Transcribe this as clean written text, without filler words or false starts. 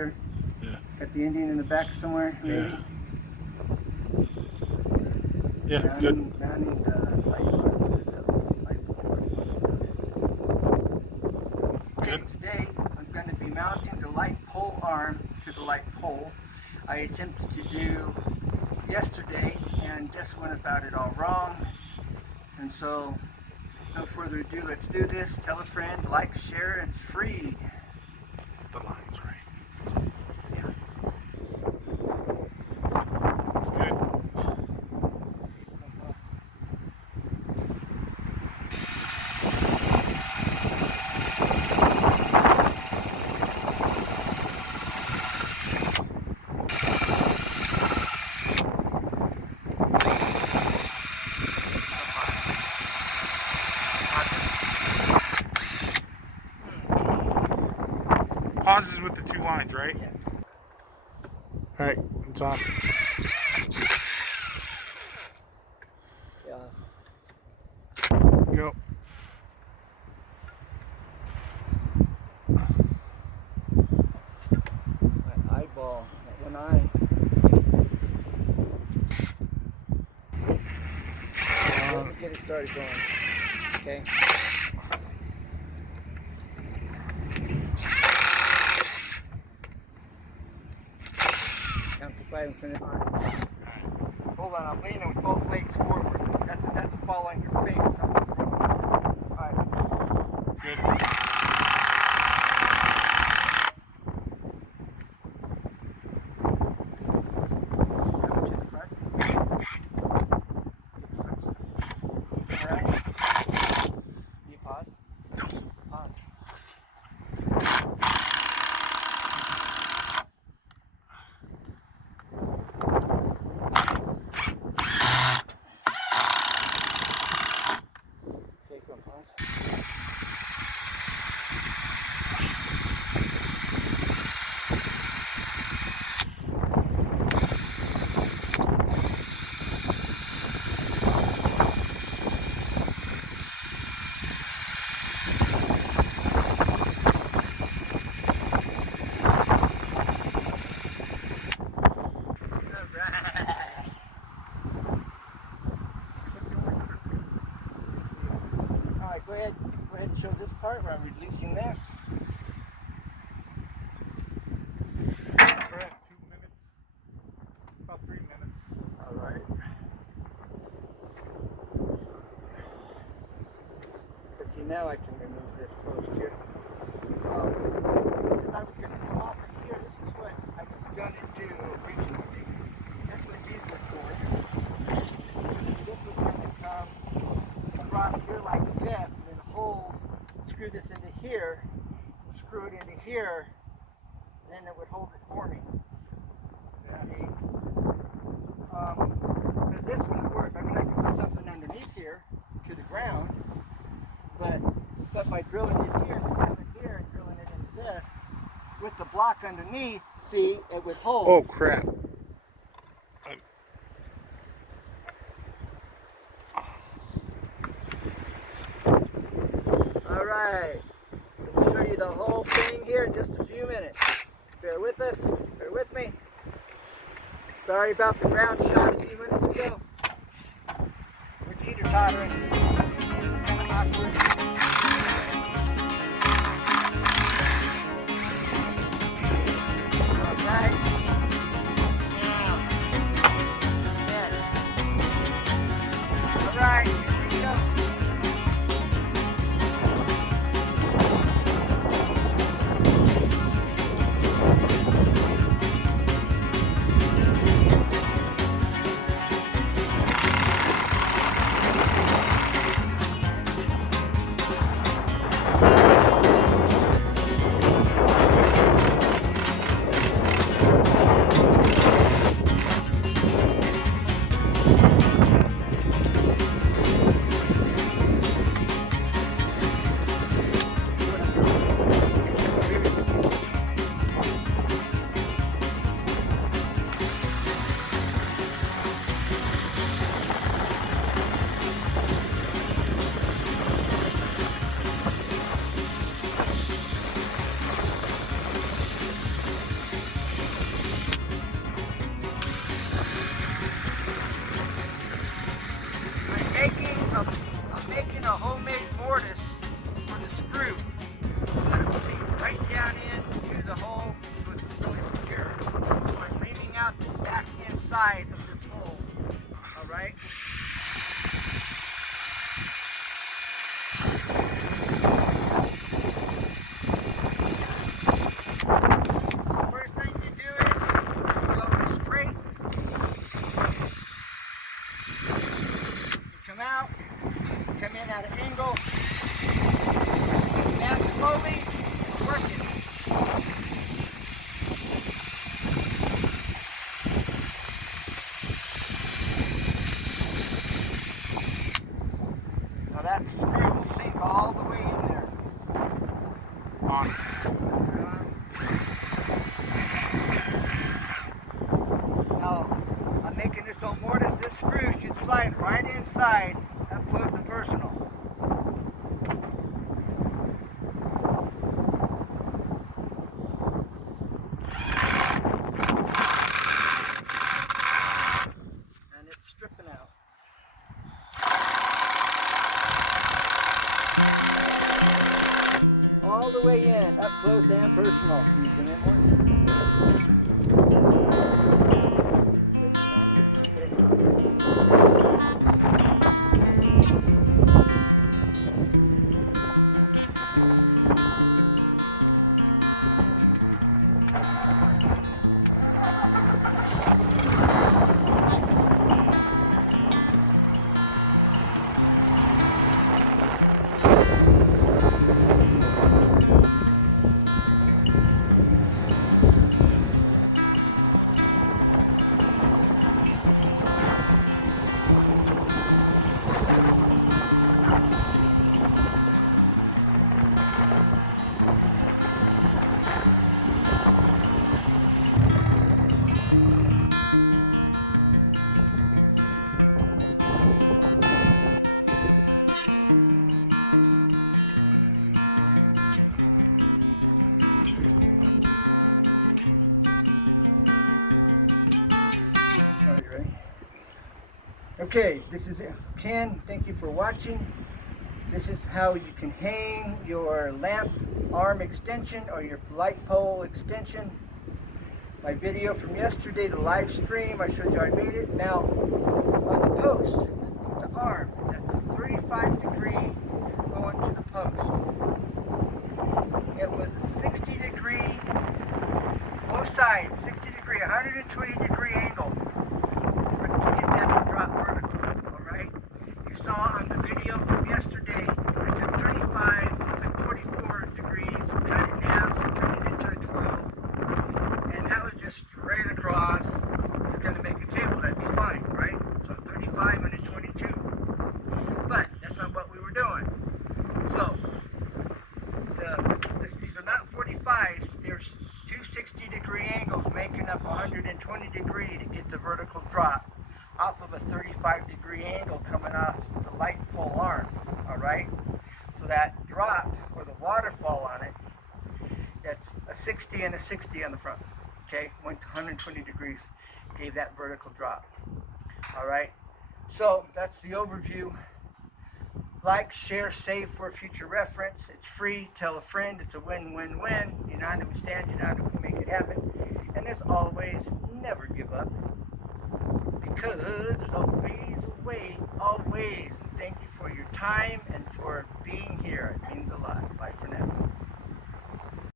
together. Yeah. Got the Indian in the back somewhere, maybe. Yeah, good. Mounting the light pole. Good. Today, I'm going to be mounting the light pole arm to the light pole. I attempted to do yesterday and just went about it all wrong. And so, no further ado, let's do this. Tell a friend, like, share, it's free. The line's right. Yeah. Good. Pauses with the two lines, right? Yes. All right, it's on. Yeah. Go. My eyeball, that one eye. Let me get it started going. Okay. Count to 5 and turn it on. Hold on, I'm leaning with both legs forward. That's a fall on your face. Something's wrong. Alright. Good. Now to the front. Alright. You pause? Pause. Okay, go pause. Alright, go ahead and show this part where I'm releasing this. We're at 2 minutes. About 3 minutes. Alright. See, now I can remove this post here. Because I was going to come off from here. This is what I was going to do originally. That's what these were for. This was going to come across here like this, and then hold, screw this into here, screw it into here, and then it would hold it for me. See? Because this wouldn't work. I mean, I could put something underneath here to the ground, but by drilling it here and having it here and drilling it into this, with the block underneath, see, it would hold. Oh, crap. Alright, I'll show you the whole thing here in just a few minutes. Bear with us, bear with me. Sorry about the ground shot a few minutes ago. We're teeter-tottering. It's kind of awkward. Alright. Now. Yes. Alright, here we go. come out, come in at an angle, snap slowly, work it. Now that screw will sink all the way in there. On. Now, I'm making this on mortise. This screw should slide right inside, up close and personal. And it's stripping out. All the way in, up close and personal. Can you zoom in more? Alright, you ready? Okay, this is it. Ken, thank you for watching. This is how you can hang your lamp arm extension or your light pole extension. My video from yesterday, the live stream, I showed you I made it. Now, on the post, the arm, that's a 35 degree going to the post. It was a 60 degree, both sides, 60 degree, 120 degree angle to get that to drop vertical, alright? You saw on the video from yesterday, I took 35 to 44 degrees, cut it in half, turned it into a 12. And that was just straight across. If you're going to make a table, that'd be fine, right? So 35 and a 22. But that's not what we were doing. So, these are not 45s, there's two 60 degree angles making up 120 degree to get the vertical drop off of a 35 degree angle coming off the light pole arm, alright? So that drop, or the waterfall on it, that's a 60 and a 60 on the front, okay? Went to 120 degrees, gave that vertical drop, alright? So that's the overview. Like, share, save for future reference. It's free. Tell a friend. It's a win-win-win. United we stand, united we make it happen. And as always, never give up. Because there's always a way, always. And thank you for your time and for being here.